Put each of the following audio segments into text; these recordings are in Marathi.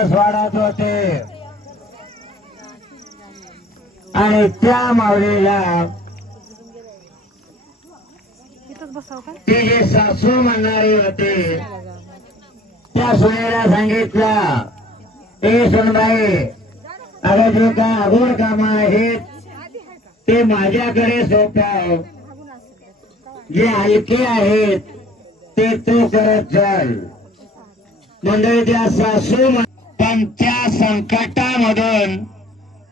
दिवस वाढत होते आणि त्या माऊलीला ती जी सासू म्हणणारी होती त्या सुनेला सांगितलं, ए सुनबाई, अगं जे काय अगोर काम आहेत ते माझ्याकडे सोपव, जे हलके आहेत ते तू करत चल. मंडळी त्या सासू पण त्या संकटामधून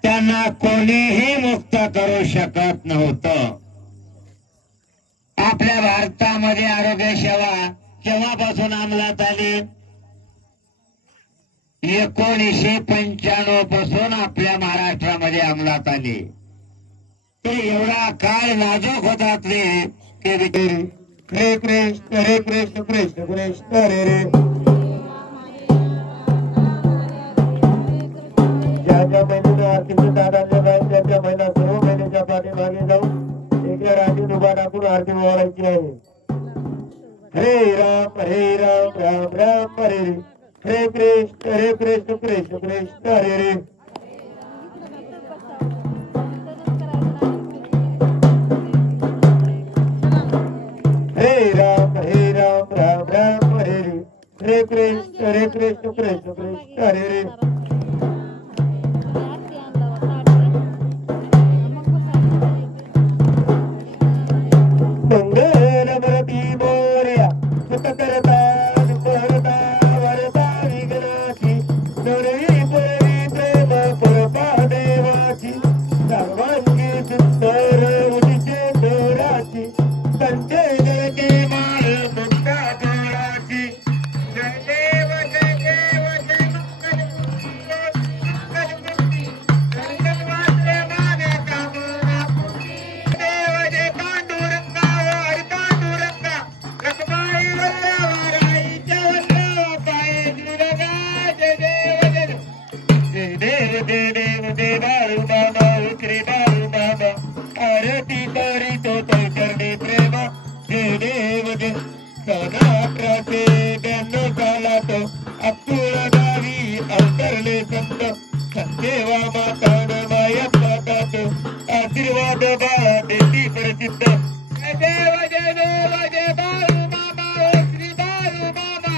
त्यांना कोणीही मुक्त करू शकत नव्हतं. आपल्या भारतामध्ये आरोग्य सेवा केव्हापासून अंमलात आली? 1995 पासून आपल्या महाराष्ट्रामध्ये अंमलात आली. तर एवढा काळ नाजूक होतात रे की हरे कृष्ण हरे कृष्ण कृष्ण कृष्ण हरे हरे. ज्या ज्या महिन्याने आरतीचे दादांच्या बाहेर त्या महिला सर्व महिन्याच्या पाठीमागे जाऊन एका रांगेत उभा टाकून आरती ओवाळायची आहे. हरे राम राम राम हरे हरे, हरे कृष्ण कृष्ण कृष्ण हरे हरे. हरे राम राम राम हरे हरे, हरे कृष्ण कृष्ण कृष्ण हरे हरे. मंगलमूर्ती मोरया सुतकर्ता सुपहर्ता वरदा विघ्नाची, नवरी पुरवी प्रेम पुरपा देवाची, सर्वांगी सुंदर उदिशे डोराची, संते जळके माळ मुक्ता डोळाची. जय देव जय देव जय मंगलमूर्ती संगमवाद्य माने कामना पूर्ती. देव जय पांडुरंगा वारी पांडुरंगा, लक्ष्माई वल्लवाराईच्या वल्लभाई दुर्गा. जय देव जय देव जय देव जय बाळू बाबा उकरे बाळू बाबा, आरती करी तो चरणी प्रेम. जय देव जय. 1892 सालात अक्कूळ गावी अवतरले संत संदेवा मातान मायप्पा तात, आशीर्वाद बाळा देती प्रसिद्ध. जय देव जय बाळू मामा ओ श्री बाळू मामा,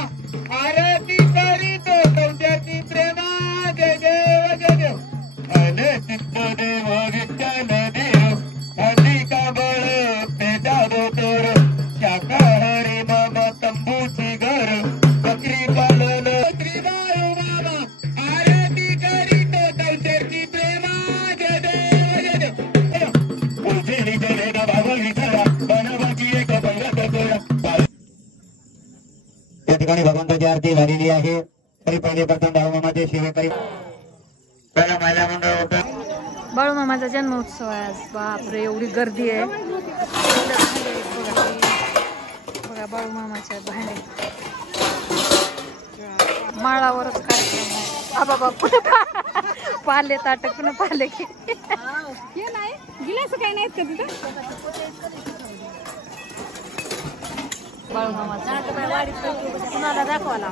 आरती करी तो चरणी प्रेमा. जय देव जय देव. अनचित देव विठ्ठल देव, अंबिका बळ पेटा दोतर, शाकाहारी मामा तंबूची घर, बकरी पालन श्री बाळू मामा, आरती करी तो चरणी प्रेमा. जय देव जय देव. उजेडी जलेला भागवली विठ्ठला, बनवाची एक पंगत. या ठिकाणी भगवंताची आरती झालेली आहे. तरी पहिले प्रथम बाळूमामाचे सेवेकरी पहिला महिला मंडळ होतं. बाळूमामाचा जन्मोत्सव आहे आज. बापरे, एवढी गर्दी आहे. बघा बाळूमामाच्या भांडे, माळावरच कार्यक्रम आहे. बाबा कुठे पाले ताट कुणा पाले की नाही गिलास काही नाहीत का तिथं. बाळूमामाचा कुणाला दाखवाला.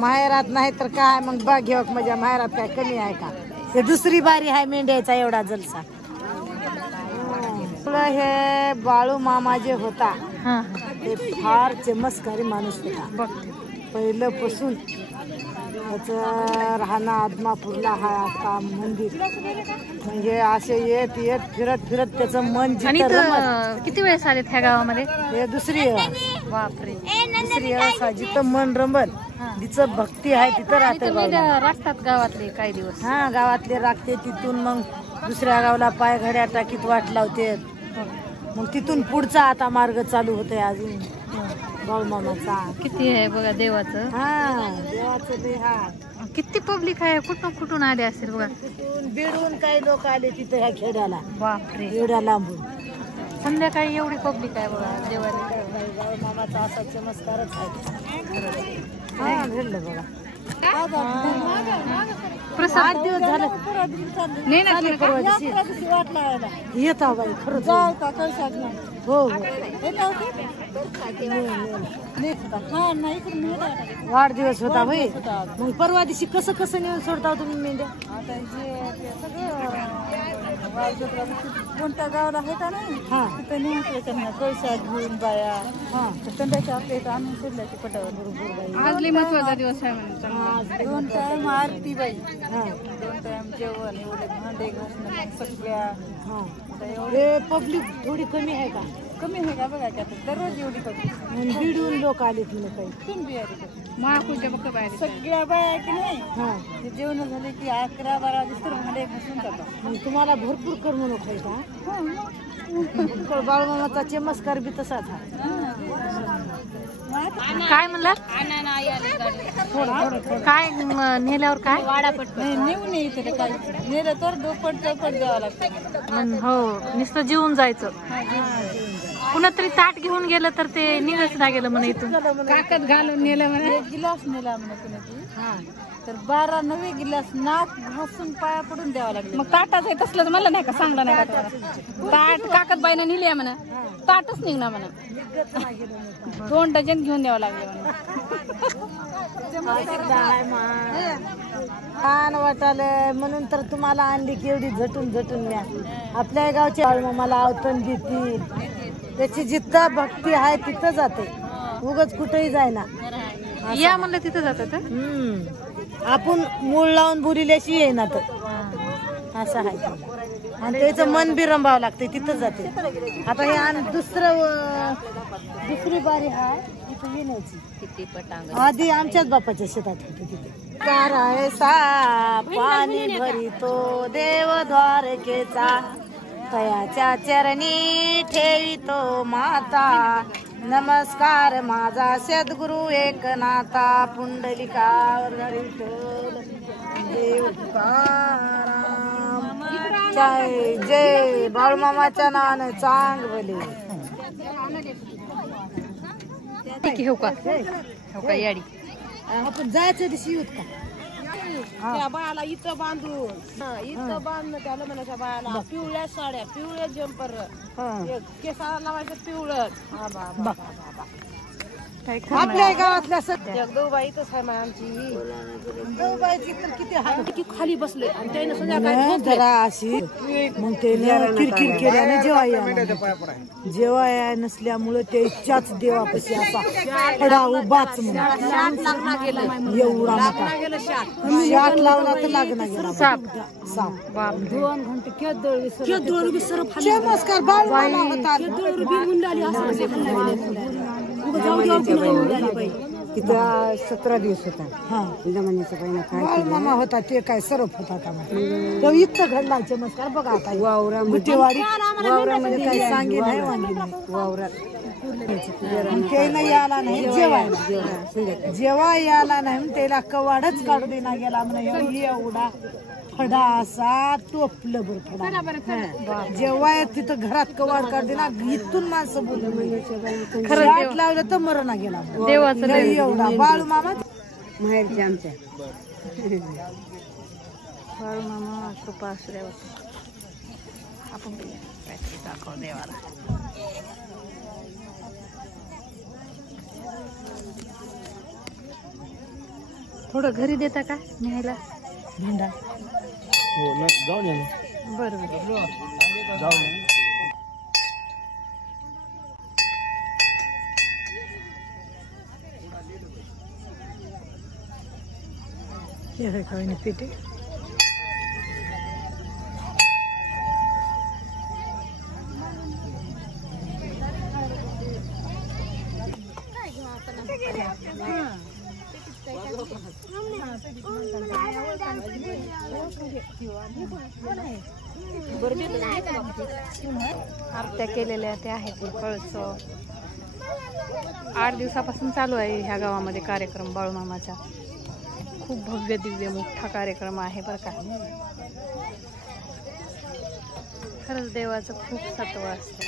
माहेरात नाही तर काय मग बघ घेऊ म्हणजे माहेरात काय कमी आहे का. हे दुसरी बारी आहे मेंढ्याचा एवढा जलसा. हे बाळू मामा जे होता ते फार चमत्कारी माणूस होता. पहिलं पासून त्याचं राहणं आदमापूरला हा आता मंदिर म्हणजे असे येत येत फिरत फिरत त्याचं मन. किती वेळेस आलेत ह्या गावामध्ये? हे दुसरी बापरे, दुसरी जिथं मन रमल जिथं भक्ती आहे तिथं राहते बाळूमामा. राखतात गावातले काही दिवस. हा गावातले राखते, तिथून मग दुसऱ्या गावाला पाय घड्या टाकीत वाट लावते. मग तिथून पुढचा आता मार्ग चालू होतोय अजून बाळूमामाचा. किती आहे बघा देवाचं. हा देवाचं ते. हा किती पब्लिक आहे, कुठून कुठून आले असेल बघा. तिथून बिडून काही लोक आले तिथं ह्या खेड्याला, बापरे. एवढ्या लांबून. संध्याकाळी एवढी पब्लिक आहे बघा देवाला. बाळूमामाचा असा चमत्कारच आहे. हा घडलं बघा. प्रसाद 8 दिवस झाले. नाही ना तुम्ही परवा दिवशी येत आहो बाई खरंच. हो वाढदिवस होता होय. मग परवा दिवशी कसं कसं नेऊन सोडता तुम्ही मेंढ्या? कोणत्या गावाला आहे का नाही हा तिथं नेऊन पैसा घेऊन बाया हा संध्याच्या आपल्या इथं आणून सोडल्याची पटावर बरोबर बाई. आज लई महत्वाचा दिवस आहे म्हणून. 2 टाइम आरती बाई, हा 2 टाइम जेवण, एवढे भांडे घासणं सगळ्या. हा. हे पब्लिक थोडी कमी आहे का? कमी आहे का बघा की आता दररोज एवढी कमी. बिडून लोक आलेत म्हणून काही. तुम्ही बियारी महापूजा बघ बाहेर. सगळ्या बाया की नाही हा ते जेवण झाले की 11-12 दिवस भांडे घासून जातात. मग तुम्हाला भरपूर करमणूक आहे का? बाळूमामाचा चमत्कार बी तसाच आहे. काय म्हणला? काय नेल्यावर काय? नाही नेऊन इथे काही नेलं तर दोपट द्यावं लागतं. हो नुसतं जेवून जायचं. पुन्हा तरी ताट घेऊन गेलं तर ते निघच ना गेलं म्हणे इथून. काकत घालून नेलं म्हणे. 1 गिलास नेला म्हणे कुणाची. तर 12 नवे गिलास नाक घासून पाया पडून द्यावं लागलं. मग ताटाच आहे तसलं मला नाही का सांगलं नाही का ताट काकत बाईनं नेली आहे म्हणा. ताटच निघणार म्हणा. 2 डझन घेऊन द्यावं लागले छान वाटायलंय म्हणून तर तुम्हाला आणली की एवढी झटून झटून न्या. आपल्या गावची बाळूमामाला आवतण देती. त्याची जिथं भक्ती आहे तिथं जाते, उगच कुठेही जायना. या म्हणलं तिथं जातात. आपण मूळ लावून बोलिल्याशी येईना तर असं आहे. आणि त्याचं मन बी रंबावं लागते तिथं जाते. आता हे आणि दुसरी बारी आहे तिथं येण्याची. आधी आमच्याच बापाच्या शेतात होते तिथे. करायचा पाणी भरितो देव द्वारकेचा, तयाच्या चरणी ठेवितो माता. नमस्कार माझा सद्गुरु एकनाथा, पुंडलिकावर विठ्ठल देव तुकाराम. जय जय बाळूमामाच्या नावानं चांग भले. हो का याडी आपण जायच्या दिवशी येऊत का? त्या बाळाला इथं बांधून इथं बांधणं त्याला म्हणायच्या बाळाला पिवळ्या साड्या, पिवळ्या जम्पर, केसाला लावायचं पिवळं. आपल्या गावातल्या जगदूबाईतच आहे मग आमची. जगदूबाईची तर किती हात खाली बसले आणि त्याने संध्याकाळी जरा अशी मग ते किरकिर केल्याने जेव्हा या नसल्यामुळे त्याच्याच देवापाशी असा खडा उभाच म्हणून एवढा मोठा शाट लावला तर लागणार गेला. साप 2 घंटे चमत्कार बाळूमामा होता. तिथं 17 दिवस होता. बाळूमामा होता ते काय सरफ होता का? तो इथं घडला चमत्कार बघा. आता वावरामध्ये काही सांगे नाही वांगी नाही वावरात. ते नाही आला नाही जेव्हा याला नाही त्याला कवाडच काढू देना गेला म्हणे. एवढा फडा असा टोपलं बरं फडा. जेव्हा तिथं घरात कवाड काढ देना इथून माणसं बोललं खरं लावलं तर मरणा गेला देवाचं. एवढा बाळूमामा माहेरच्या आमच्या बाळूमामा कृपा असल्यावर आपण काहीतरी दाखव देवाला. थोडं घरी देता का न्यायला भांडा? जाऊन या. बरं जाऊन पिठे आरत्या केलेल्या त्या आहेत कळसो 8 दिवसापासून चालू आहे ह्या गावामध्ये कार्यक्रम बाळूमामाचा. खूप भव्य दिव्य मोठा कार्यक्रम आहे बरं का. खरंच देवाचं खूप सत्व असतं.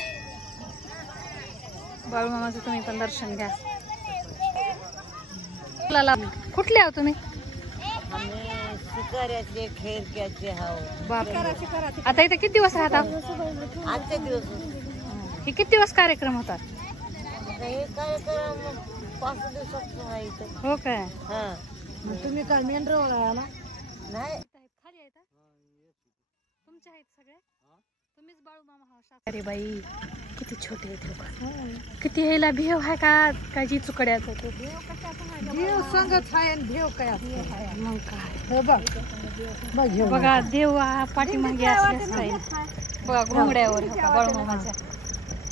बाळूमामाचं तुम्ही पण दर्शन घ्या. कुठले आहो तुम्ही? शिकाऱ्याचे खेरक्याचे हाव. बापरे. आता इथे किती दिवस राहता? आजचे दिवस हे किती दिवस कार्यक्रम होतात? हे कार्यक्रम 5 दिवसात आहे इथं. हो काय? हा. तुम्ही काय मेंढरावर आला? नाही. खाली आहेत तुमचे आहेत सगळे? तुम्हीच बाळूमामा? अरे बाई किती छोटे आहेत लोक. किती ह्याला भेव आहे का काय जी चुकड्याचं? देव सांगत आहे भेव काय मग काय. हो बघ बघा देव पाठीमागे असले बघा घोंगड्यावर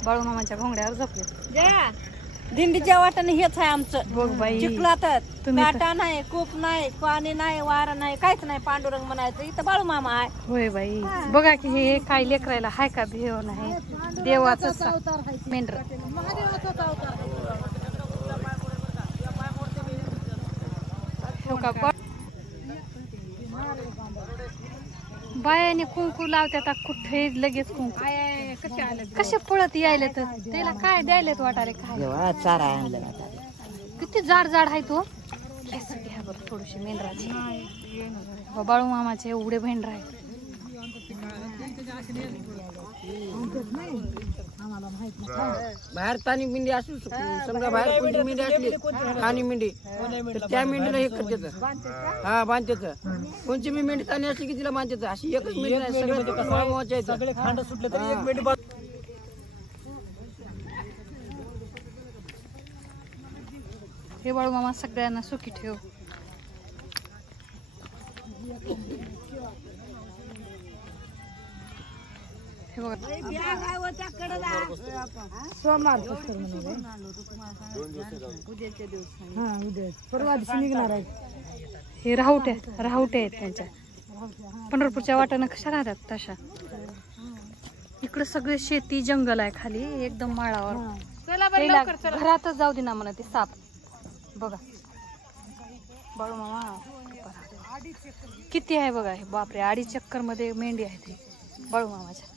बाळूमामाच्या घोंगड्यावर झोपले. दिंडीच्या वाटाने हेच आहे आमचं. बघ बाई चिखलातच तुम्ही काटा नाही, कूप नाही, पाणी नाही, वारा नाही, काहीच नाही. पांडुरंग म्हणायचं इथं बाळूमामा आहे. होय बाई. बघा की हे काय लेकरायला हाय का भेव नाही. देवाच मेंढर. बायाने कुंकू लावतात कुठे लगेच कुंकू. कसे पळत यायले तर त्याला काय द्यायलेत वाटाले काय. चारा आणला किती जाड जाड आहे तो. घ्या बरं थोडीशी मेंढराची. बाळूमामाचे एवढे मेंढर आहेत. बाहेर तानी मेंढी असू शकतो. समजा बाहेर कोणती मेंढी असली तानी मेंढी तर त्या मेंढीला हे करतात. हा बांधतात. कोणची मी मेंढी तानी असली की तिला बांधतात. अशी एकच मेंढी आहे सगळे खांड सुटले तरी एक मेंढी. हे बाळूमामा सगळ्यांना सुखी ठेव. हे बघा सोमवार परवा दिवशी निघणार आहे. हे राहुटे आहेत त्यांच्या. पंढरपूरच्या वाटानं कशा राहतात तशा. इकडे सगळे शेती जंगल आहे खाली एकदम माळावर. घरातच जाऊ दे ना म्हणा ते साप. बघा बाळूमामा किती आहे बघा. हे बापरे 2.5 चक्कर मध्ये मेंढी आहे ती बाळूमामाच्या.